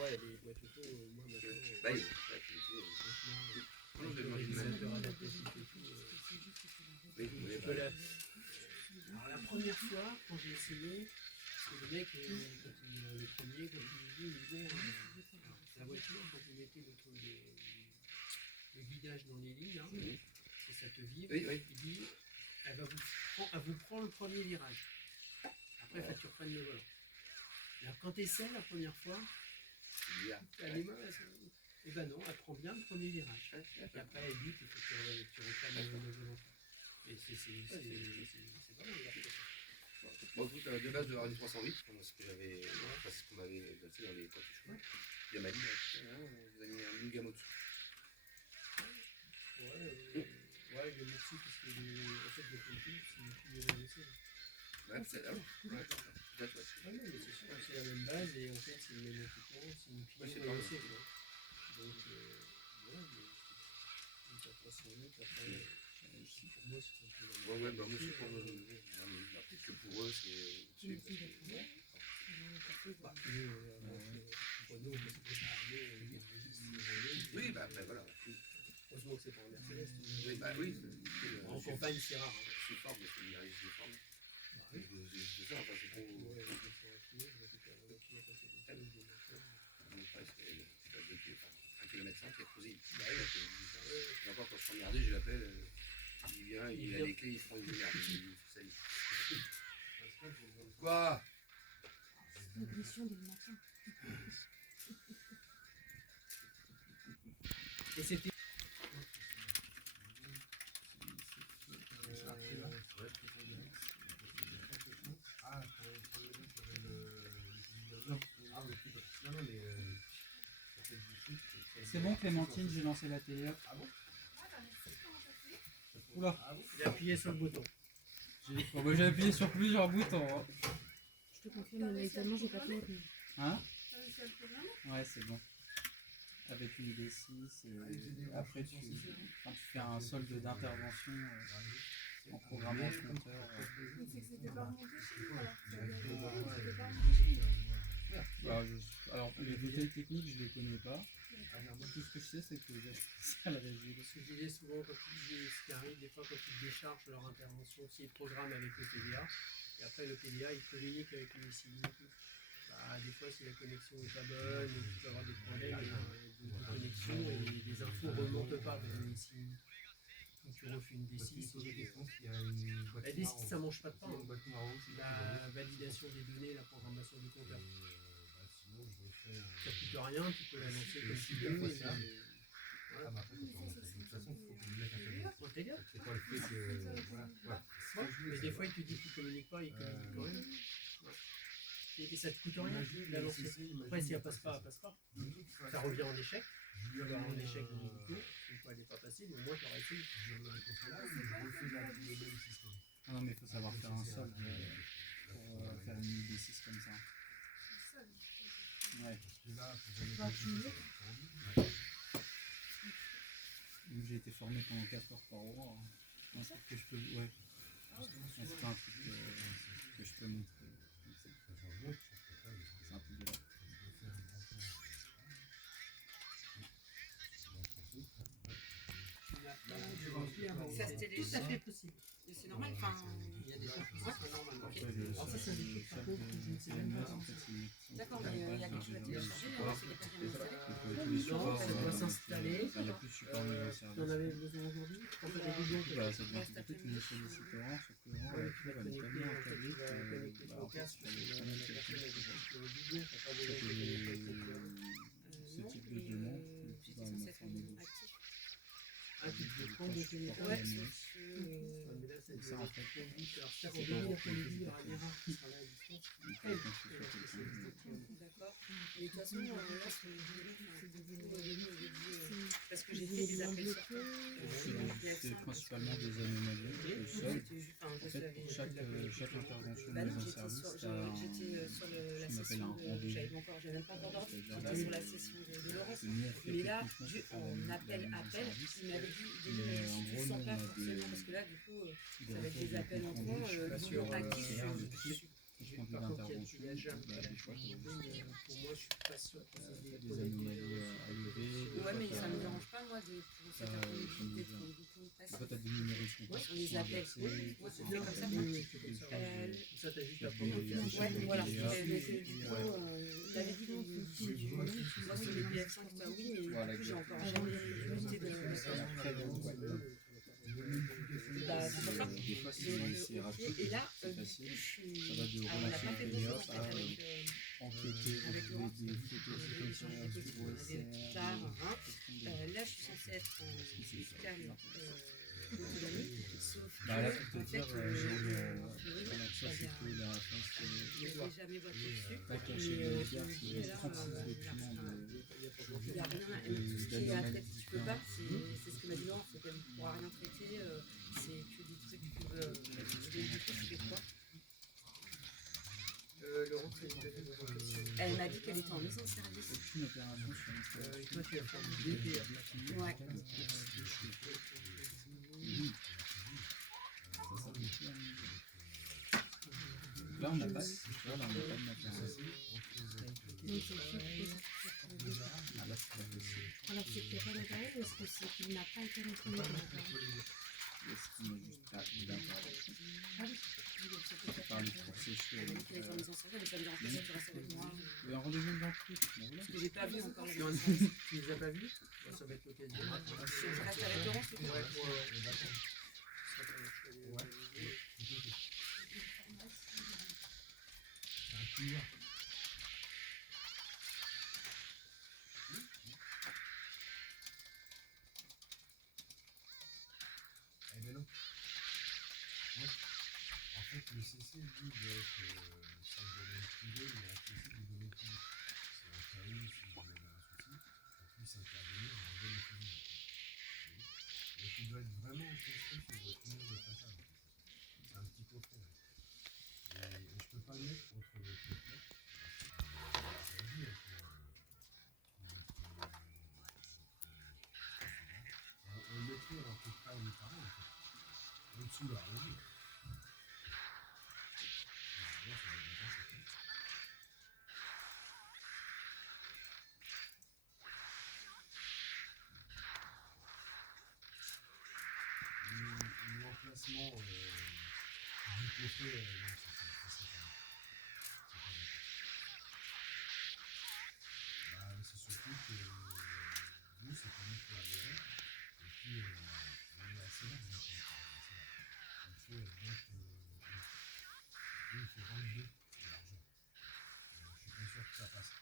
ouais, les boîtes auto, moi maintenant. Bah, Réalisateur adaptatif et tout. Alors la première fois, quand j'ai essayé, parce que le mec, le premier, quand il me dit, bon, la voiture, quand vous mettez le guidage dans les lignes, hein, que ça te vibre, il dit, elle vous prend le premier virage. Après, il faut que tu reprennes le volant. Alors quand tu essaies la première fois, tu as les mains, et ben non, elle prend bien le premier virage. Et après, elle dit qu'il faut que tu reprennes le volant. Et c'est pas mal. Bon, écoute, de base de avoir une 308, ce que j'avais, c'est ce qu'on m'avait placé dans les points de chemin. Il m'a dit, vous avez mis une gamme au-dessus. Ouais, le dessus, parce que en fait, le pompier, c'est une fille de l'essai. Ouais, c'est là. Ouais, c'est sûr, c'est la même base, et en fait, c'est le même équipement, c'est une fille de l'essai. Donc, voilà, donc la 308, après, pour moi, c'est un peu. Ouais, bah moi, c'est pour peut-être que pour eux, c'est au-dessus. Oui, bah après, voilà. Heureusement que c'est pas un Mercedes. Oui, bah oui. En campagne, c'est rare. C'est fort, mais c'est une arrive de forme. C'est ça, enfin, c'est trop. Ouais, un kilomètre 5 qui a posé. Et encore, quand je suis emmerdé, je l'appelle. Il vient, il a les clés, il prend une merde. Ça y est. Quoi? C'est l'agression du matin. Et c'était. C'est bon Clémentine, j'ai lancé la télé. Ah bon? Ah bah merci, comment t'as fait? Oula. J'ai appuyé sur le bouton. J'ai appuyé sur plusieurs boutons. Hein. Je te confirme, mais tellement j'ai pas fait. Hein? T'as réussi à le programmer? Ouais, c'est bon. Avec une D6 et après tu fais un solde d'intervention en programmant ce compteur. C'est que c'était pas remonté chez nous alors. C'était pas remonté chez nous. Alors les détails techniques je les connais pas. Tout ce que je sais c'est que j'ai ça le résoudre. Ce que je disais souvent quand ce qui arrive des fois quand ils déchargent leur intervention, s'ils programment avec le PDA, et après le PDA il peut veiller qu'avec le SI. Des fois si la connexion n'est pas bonne, tu peux avoir des problèmes de connexion et les infos ne remontent pas vers le SI. Donc tu refais une D6. La D6 ça ne mange pas de pain. La validation des données, la programmation du compteur. Ça ne coûte rien, tu peux la lancer comme tu veux. Voilà. Mais des fois il te dit qu'il ne communique pas, il communique quand même. Et ça ne te coûte rien de la lancer. Après si elle passe pas, elle passe pas. Ça revient en échec. Tu vas en échec dans le coup. Une fois elle n'est pas passée, mais au moins tu auras essayé. Ah non mais il faut savoir faire un solde pour faire une D6 comme ça. Ouais. Donc j'ai été formé pendant 4 heures par jour. Je pense que je peux. Ouais. C'est pas un truc que je peux montrer. C'est un peu dur. Ça se télécharge. Tout à fait possible. C'est normal, enfin. Il y a des choses qui sont normales. Alors ça c'est des trucs par contre que je ne sais même pas. D'accord, mais il y a quelque chose à télécharger, alors c'est quelqu'un qui a installé. Non, ça doit s'installer. Il n'y a plus de support niveau Tu en service. avais besoin aujourd'hui? En fait, des doublons. Ça devient compliqué de laisser les citoyens, sauf que Tu vas elle est connecter tellement en fait, encadrée tu vas connecter que ton casque, elle la est tellement personne a calculée des pour doublons, t'as pas besoin de connecter avec ce type de demande. J'étais censée être actif. Ah, tu peux prendre de téléphone. Ouais, Mais là, c'est ça en fait. Alors, c'est en l'après-midi, il y aura des rares qui sera là à distance. D'accord. Et de toute façon, là, parce que j'ai fait des appels sortants. C'est principalement des anomalies, le sol. En fait, pour chaque intervention de mise en service, j'étais sur la session, j'avais même pas encore d'ordre, j'étais sur la session de Laurence. Mais là, en appel, il m'avait dit je ne sens pas forcément, parce que là, du coup, ça va être des appels entrants, actifs. conduit Par contre, il y a d'intervention, du Jam qui a des fois, changé, mais pour moi, je suis pas sûr que ça tu ait as des anomalies à lever. Des Ouais, fois, mais ça me t'as- dérange pas, moi, pour cet après-midi, d'être du coup des passif. fois, tu as des numériques Ouais, qui on les sont appelle. inversés, Oui, qui moi, sont c'est bien comme ça, inversés, moi. Oui, c'est comme ça. Ça, t'as juste à des- prendre le des- fichier. Ouais, voilà. des- Mais que, du coup, ouais. il avait dit que moi, sur les PF5, ça oui, mais Voilà, du coup, j'ai exactement. encore jamais usé de Très bien, ouais. Bah, c'est pour ça. Des fois, Donc, c'est ok. rapide, Et là, c'est du coup, facile. je suis. Ça va de Alors, on n'a pas relation fait et grand hop chose en à fait avec. enquêter, Avec retrouver Laurent, des photos on avait échangé des trucs, on avait tard, hein. Là, je suis censée être en scan d'autonomie, sauf que, Bah là, pour te en fait, dire, il ça c'est que la réponse n'y avait jamais voiture dessus. pas cachée Mais de la guerre, il c'est là, 36 il documents de. n'y a rien, et tout ce qui est athlète, tu peux pas, c'est ce que m'a dit Laurent, c'est qu'elle ne pourra rien traiter, c'est que des trucs que du coup, je fais quoi? Laurent, tu as fait des questions. Elle m'a dit qu'elle était en mise en service. Aucune opération sur une Et toi, tu as fait du DPR. Ouais. Là, on n'a pas, là, on n'a pas de matériel. Ah, là, c'est pas possible. Alors c'est qu'il n'y a pas d'intérêt ou est-ce que c'est qu'il n'a pas été renseigné pour l'intérêt? Est-ce qu'il n'y a juste pas d'intervention Ah oui. par les courses échouées? Elle est en mise en service, mais ça me dérange pas si tu restes avec moi. Il y a un rendez-vous dans le truc. Parce que j'ai pas vu encore la Tu mise en service. les as pas vus? Ça va être l'occasion. Je reste avec Laurent, c'est tout. Eh ben non. Ouais. En fait, le CC, lui, doit être sur le domaine privé, mais accessible au domaine public. C'est un cas où, si vous avez un souci, on puisse intervenir dans le domaine public. Donc, il doit être vraiment construit sur votre mur de façade. C'est un petit coffret. Et je peux pas le mettre contre le coffret. On le mettrait à peu près au pareil, en fait. Au-dessus de la revue. L'emplacement du coffret, non, c'est pas bah, c'est surtout que nous, c'est pas nous qui la verrons. Et puis, on est assez large. Il fait 22 de largeur. Je suis pas sûr que ça passe.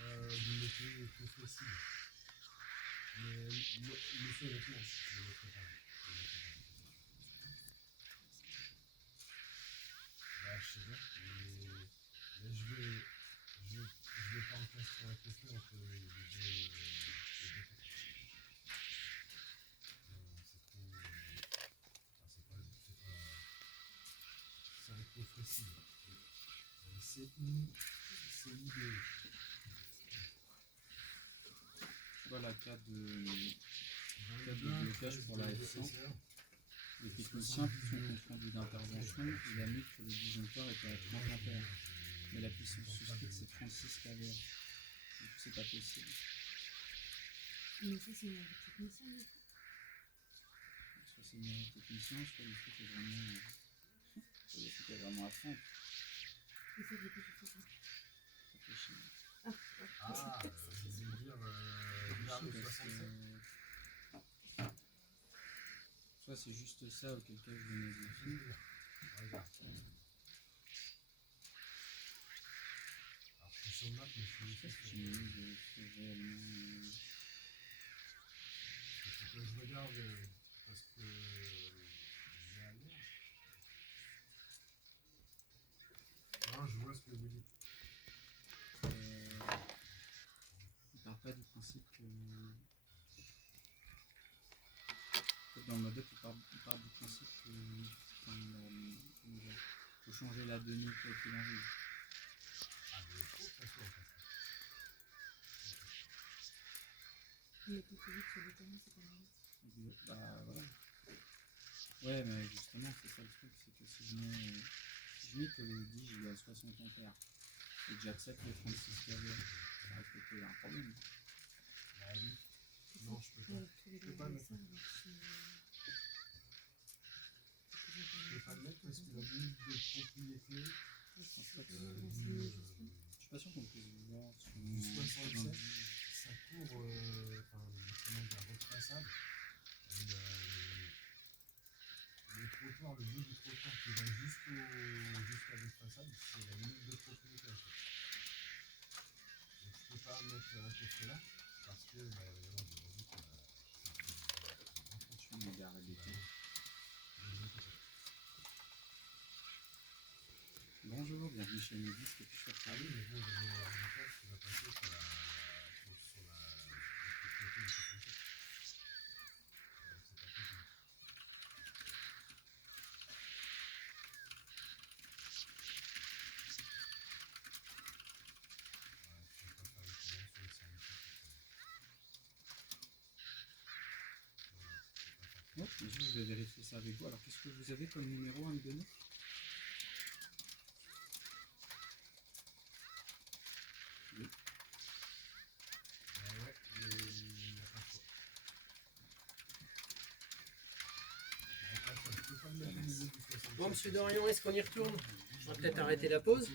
Ah, vous mettez coffret cible. Mais monsieur, honnêtement, je ne le ferai pas. Bah, je sais bien, mais je vais pas encastrer un coffret entre les deux portes. C'est un coffret cible. C'est l'idée. Voilà, cas de blocage pour la F100. Les techniciens font compte rendu d'intervention et la mue sur le disjoncteur était à 30 ampères. Mais la puissance souscrite c'est 36 kV. Du coup c'est pas possible. Mais ça c'est une technicien du coup. Soit c'est une technicien, soit le truc est vraiment, soit le truc est vraiment à fond. Et ça du coup tu fais quoi? Réfléchis. Ah, je vais dire vers le 67. Soit c'est juste ça auquel cas je vais modifier. Regarde. Alors, je suis sur le map, mais je suis Ça c'est une mise réellement. Il faut que je regarde parce que j'ai à lire. Non, je vois ce que vous dites. Il part pas du principe que. Dans le modèle, il part du principe que. Il faut changer la donnée quoi qu'il arrive. Ah, mais il faut passer en fait. Mais plus vite sur le terrain, c'est pas mal. Bah voilà. Ouais, mais justement, c'est ça le truc, c'est que si je mets que le 10 il est à 60 ampères et que j'accepte le 36 kV, ça risque de poser un problème. Bah oui. Non, je peux pas. Je peux pas mettre. Je peux pas le mettre parce que la limite de propriété, Je pense pas que je suis pas sûr qu'on puisse voir sur du 67, ça couvre la votre façade. Le trottoir, le bout du trottoir qui va jusqu'à votre façade, c'est la limite de propriété en fait. Donc je peux pas mettre un coffret là parce que il va y avoir des réseaux qui je suis une gare d'été. Bonjour, bienvenue chez Medis, que puis-je faire pour Ah oui, vous? mais bon, il va y avoir un message qui va passer sur la propriété du 67. Donc c'est pas possible. Je vais pas faire une commande sur le service. Oui, bien sûr, je vais vérifier ça avec vous. Alors, qu'est-ce que vous avez comme numéro à me donner? Oui. Ouais, mais il n'y a pas de choix. Il n'y a pas de choix. Je peux pas le mettre au niveau du 67. Bon, monsieur Dorian, est-ce qu'on y retourne? On va peut-être arrêter la pause.